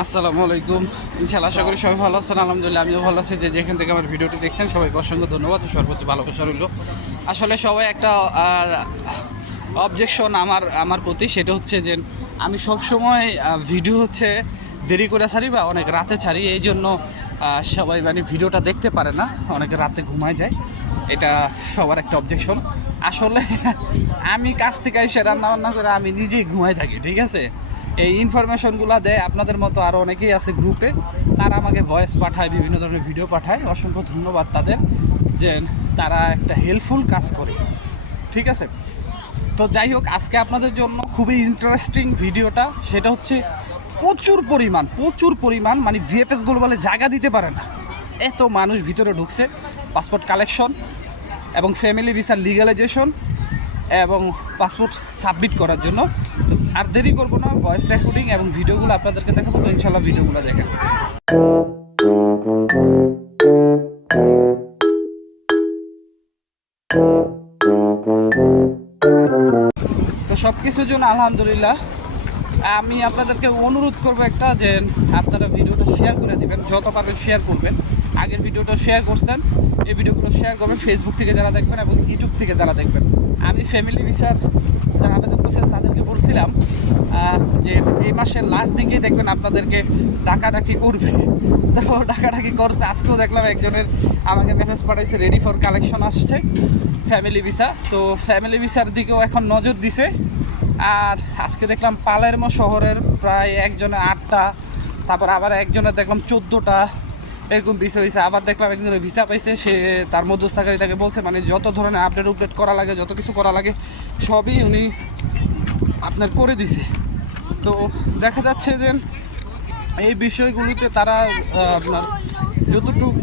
আসসালামু আলাইকুম। ইনশাআল্লাহ আশা করি সবাই ভালো আছেন। আলহামদুলিল্লাহ, আমিও ভালো আছি। যে যেখান থেকে আমার ভিডিওটি দেখছেন, সবাইকে অসংখ্য ধন্যবাদ সর্বোচ্চ ভালোবাসা রইল। আসলে সবাই একটা অবজেকশন আমার আমার প্রতি, সেটা হচ্ছে যে আমি সবসময় ভিডিও হচ্ছে দেরি করে ছাড়ি বা অনেক রাতে ছাড়ি। এই জন্য সবাই মানে ভিডিওটা দেখতে পারে না। অনেকে রাতে ঘুমায় যায়। এটা সবার একটা অবজেকশন আসলে, আমি কাছ থেকে এসে রান্না বান্না করে আমি নিজেই ঘুমাই থাকি, ঠিক আছে? এই ইনফরমেশনগুলো দেয়। আপনাদের মতো আরও অনেকেই আছে গ্রুপে তারা আমাকে ভয়েস পাঠায়, বিভিন্ন ধরনের ভিডিও পাঠায়। অসংখ্য ধন্যবাদ তাদের যে তারা একটা হেল্পফুল কাজ করে। ঠিক আছে? তো যাই হোক, আজকে আপনাদের জন্য খুবই ইন্টারেস্টিং ভিডিওটা সেটা হচ্ছে প্রচুর পরিমাণ প্রচুর পরিমাণ মানে ভিএফএসগুলো বলে জায়গা দিতে পারে না। এত মানুষ ভিতরে ঢুকছে। পাসপোর্ট কালেকশন এবং ফ্যামিলি ভিসার লিগালাইজেশন এবং পাসপোর্ট সাবমিট করার জন্য। তো আর দেরি করব না ভয়েস রেকর্ডিং এবং ভিডিওগুলো আপনাদেরকে দেখাবো, তো ইনশাল্লাহ ভিডিওগুলো দেখেন। তো সব কিছুর জন্য আলহামদুলিল্লাহ, আমি আপনাদেরকে অনুরোধ করব একটা, যে আপনারা ভিডিওটা শেয়ার করে দিবেন, যত পারবেন শেয়ার করবেন। আগের ভিডিওটা শেয়ার করছেন এই ভিডিওগুলো শেয়ার করবেন ফেসবুক থেকে যারা দেখবেন এবং ইউটিউব থেকে যারা দেখবেন। আমি ফ্যামিলি ভিসার যারা আবেদন করছেন, তাদেরকে বলছিলাম যে এই মাসের লাস্ট দিকে দেখবেন আপনাদেরকে ডাকাডাকি করবে তো ডাকাডাকি করছে। আজকেও দেখলাম একজনের আমাকে মেসেজ পাঠাইছে রেডি ফর কালেকশন আসছে ফ্যামিলি ভিসা তো ফ্যামিলি ভিসার দিকেও এখন নজর দিছে। আর আজকে দেখলাম পালেরমো শহরের প্রায় একজনের আটটা, তারপর আবার একজনের দেখলাম চোদ্দোটা। এরকম ভিসা হয়েছে আবার দেখলাম একজনের ভিসা পাইছে, সে তার মধ্যস্থকারী তাকে বলছে মানে যত ধরনের আপডেট আপডেট করা লাগে, যত কিছু করা লাগে, সবই উনি আপনার করে দিছে। তো দেখা যাচ্ছে যে এই বিষয়গুলিতে তারা আপনার যতটুক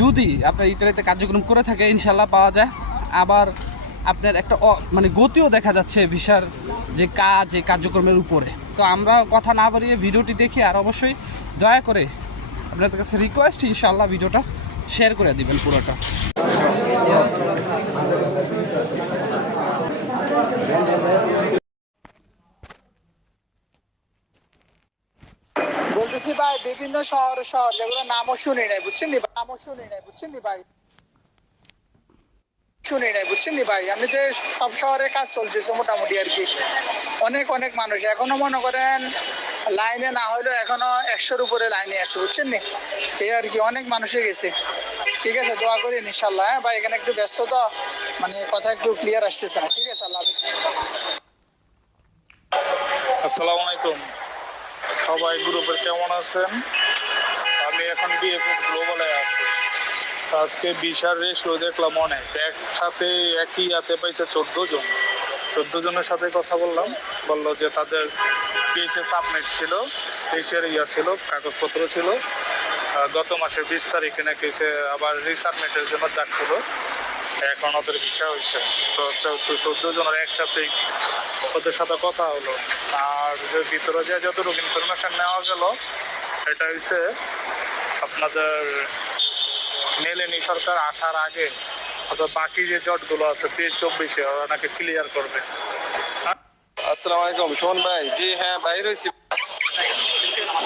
যদি আপনার ইটালিতে কার্যক্রম করে থাকে ইনশাল্লাহ পাওয়া যায়। আবার আপনার একটা মানে গতিও দেখা যাচ্ছে ভিসার যে কাজ, এই কার্যক্রমের উপরে। তো আমরা কথা না বাড়িয়ে ভিডিওটি দেখি আর অবশ্যই দয়া করে আপনাদের কাছে রিকোয়েস্ট ইনশাল্লাহ ভিডিওটা শেয়ার করে দিবেন পুরোটা। বলতেছি ভাই, বিভিন্ন শহর শহর যেগুলো নামও শুনি নাই, বুঝছেন নামও শুনি নাই, বুঝছেন ভাই? শুনি নাই, বুঝছেন নি ভাই? আমি যে সব শহরে কাজ চলতেছে মোটামুটি আর কি। অনেক অনেক মানুষ। এখনও মনে করেন লাইনে না হইলেও এখনও একশোর উপরে লাইনে আছে, বুঝছেন নি? এই আর কি, অনেক মানুষে গেছে। ঠিক আছে, দোয়া করি ইনশাল্লাহ হ্যাঁ? ভাই, এখানে একটু ব্যস্ত তো মানে কথা একটু ক্লিয়ার আসতেছে না। ঠিক আছে, আল্লাহ আসসালামু আলাইকুম। সবাই গ্রুপের কেমন আছেন? আমি এখন বিএফএস গ্লোবালে আজকে বিশাল রেশিও দেখলাম অনেক। একসাথে একই ইয়াতে পাইছে চোদ্দ জন। চোদ্দ জনের সাথে কথা বললাম। বলল যে তাদের তেইশে সাবমিট ছিল তেইশের ইয়া ছিল, কাগজপত্র ছিল। গত মাসের বিশ তারিখে নাকি সে আবার রিসাবমিটের জন্য ডাকছিল। এখন ওদের ভিসা হয়েছে। তো চোদ্দ জনের একসাথেই ওদের সাথে কথা হলো। আর যে ভিতরে যে যতটুকু ইনফরমেশন নেওয়া গেল, এটা হচ্ছে আপনাদের মেলেনি, সরকার আসার আগে। অথবা বাকি যে জটগুলো আছে তেইশ চব্বিশে, ওরা নাকি ক্লিয়ার করবে। আসসালামু আলাইকুম শোন ভাই। জি হ্যাঁ বাইর হয়েছি।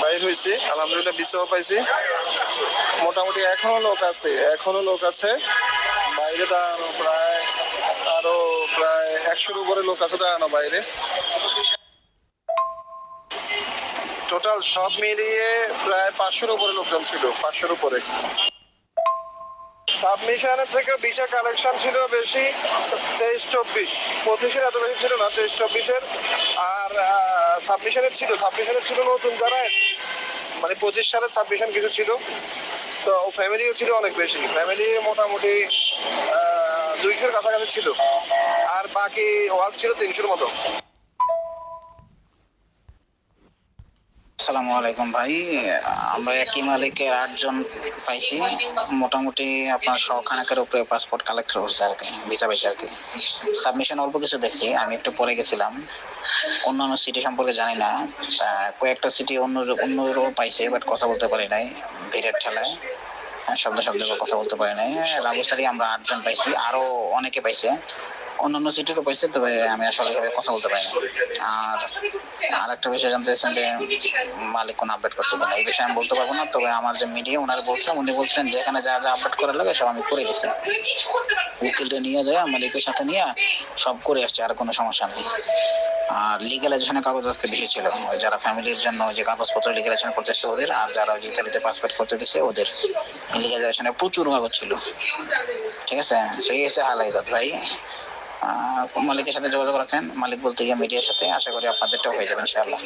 বাইর হয়েছি, আলহামদুলিল্লাহ বিসাও পাইছি। মোটামুটি এখনও লোক আছে, এখনও লোক আছে। বাইরে দাঁড়ানো প্রায় আরও প্রায় একশোর উপরে লোক আছে দাঁড়ানো বাইরে। টোটাল সব মিলিয়ে প্রায় পাঁচশোর উপরে লোকজন ছিল, পাঁচশোর উপরে। সাবমিশনের থেকে ভিসা কালেকশন ছিল বেশি তেইশ চব্বিশ। পঁচিশের এত বেশি ছিল না, তেইশ চব্বিশের। আর সাবমিশনের ছিল সাবমিশনের ছিল নতুন যারা মানে পঁচিশ সালে সাবমিশন কিছু ছিল। তো ও ফ্যামিলিও ছিল অনেক বেশি। ফ্যামিলি মোটামুটি দুইশোর কাছাকাছি ছিল। আর বাকি ওয়ার্ক ছিল তিনশোর মতো। আসসালামু আলাইকুম ভাই। আমরা একই মালিকের আটজন পাইছি। মোটামুটি আপনার শখানেকের উপরে পাসপোর্ট কালেক্ট করছে আর কি ভিসা পাইছে আর কি। সাবমিশন অল্প কিছু দেখছি, আমি একটু পরে গেছিলাম। অন্যান্য সিটি সম্পর্কে জানি না। কয়েকটা সিটি অন্য অন্যরও পাইছে বাট কথা বলতে পারি নাই। ভিড়ের ঠেলায় শব্দ শব্দ কথা বলতে পারি নাই। রাবুসারি আমরা আটজন পাইছি, আরও অনেকে পাইছে। অন্যান্য সিটিরও পাইছে তবে আমি আসলে এভাবে কথা বলতে পারি না। আর আর একটা বিষয় জানতে চাইছেন যে মালিক কোন আপডেট করছে কিনা, এই বিষয়ে আমি বলতে পারব না, তবে আমার যে মিডিয়া ওনারা বলছেন, উনি বলছেন যে এখানে যা যা আপডেট করা লাগে সব আমি করে দিছি। উকিলটা নিয়ে যায়, মালিকের সাথে নিয়ে সব করে আসছে, আর কোনো সমস্যা নেই। আর লিগালাইজেশনের কাগজ আজকে বেশি ছিল, ওই যারা ফ্যামিলির জন্য যে কাগজপত্র লিগালাইজেশন করতেছে ওদের, আর যারা ওই ইতালিতে পাসপোর্ট করতে দিচ্ছে ওদের লিগালাইজেশনে প্রচুর কাগজ ছিল ঠিক আছে? সেই হচ্ছে হালাইগত ভাই। মালিকের সাথে যোগাযোগ রাখেন। মালিক বলতে গিয়ে মিডিয়ার সাথে। আশা করি আপনাদেরটাও হয়ে যাবে, ইনশাআল্লাহ।